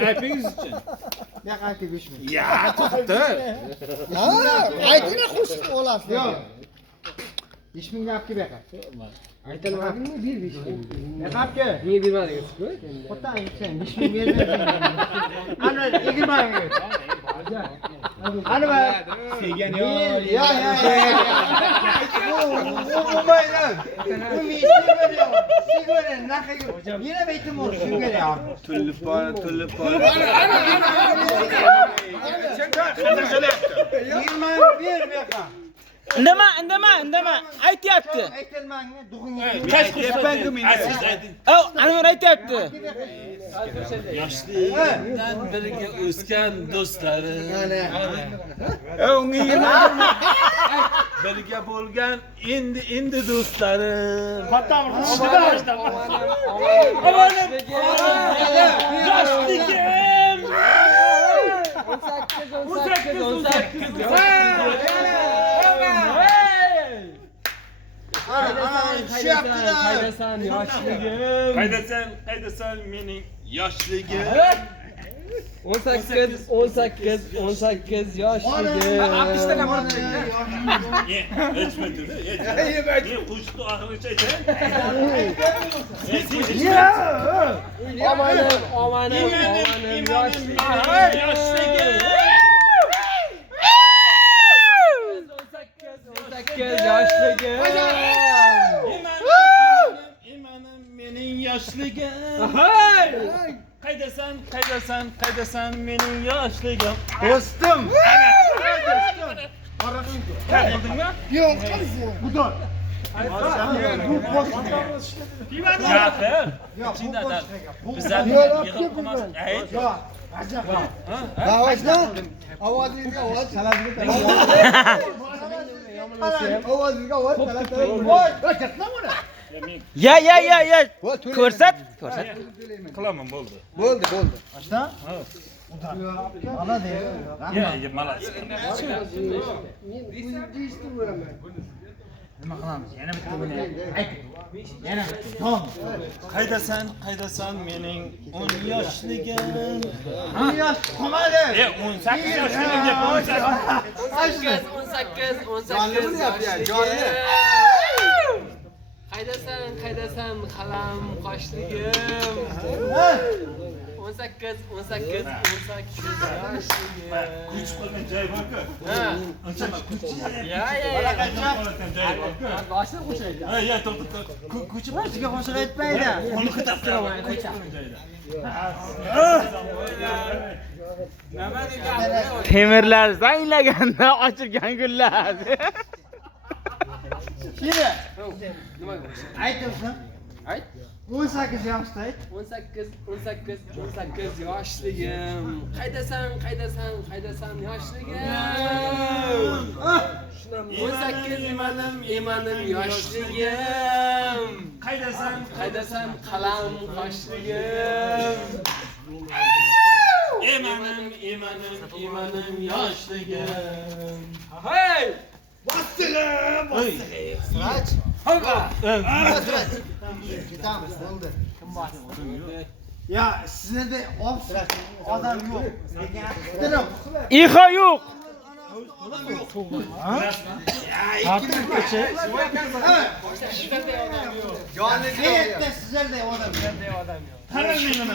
Kalbingiz uchun. Ne kalbi 5 ming. Ya, to'xta. Aytini qo'shib olasiz. Yo'q. 5 ming gapga beqa. Aytilmadingmi? 5 ming. Ne gapga? Niye bermadingiz-ku? Xo'tan sen 5 ming bermading. Ana 20 ming. Ana ba. Sevgan yo. Ya. Bu bayram. Bu mishni yo. Sigara naqiga. Yana baytim ol shunga ya. Tulib bor. Ber beqa. Indama. Aytyapti. Aytilmangni dug'ingga. Kaç kursdan kimin? Siz ayting. Anvar aytyapti. Yoshlikdan birga o'sgan do'stlari. Birga bo'lgan endi do'stlarim. Yoshligim. 18 yoshligim. Qaydasan mening yoshligim. 18 yoshligim. 60 ta bor. O'chmaydi. Qo'shiqni oxirigacha aytay. Omanim yoshligim. 18 yoshligim. İmanım mening yoshligim. Qaydasan mening yoshligim. Do'stim. Kaldingmi? Yo'q, bu dor. Bu bosh. Gapir. Yo'q, bu Bizlar Yo'q, yig'ib qolmas. Ayt. Yo'q. Ajab. Ovozda. Ovozingga ovoz talabga Ovozingga ovoz talab. Voy, gapla buni. Ya. Ko'rsat. Qilaman bo'ldi. Bo'ldi. Ashta? Ana de. Ya, malas. Nima qilamiz? Yana bitta buni. Ayt. Yana. Tom. Qaydasan mening 10 yoshligim. 10 yosh qolmadi. 18 yoshligim deb 18 yoshligim. Qaydasan qalam qoshligim. 18 yoshligim. Kuch qolgan joy borku. Ancha kuch. Ya. Boshqa qo'shaydi. Ya, to'xta. Kuch Sizga qo'shiq aytmaydi. uni qitab turaman. Temirlar zanglaganda ochilgan gullar. Shiri. Nima bo'ldi? Aytibsan. Ayt. 18 yoshda ayt. 18 yoshligim. Qaydasan yoshligim. 18 imanim yoshligim. Qaydasan qalam qoshligim. İmanım yoshligim. Hey! Siraj. Hopa! Ketamiz, bo'ldi. Kim bor? Ya, sizlarda odam yo'q. Lekin İho yo'q. Jonli sizlarda odam yo'q. Qarang meni.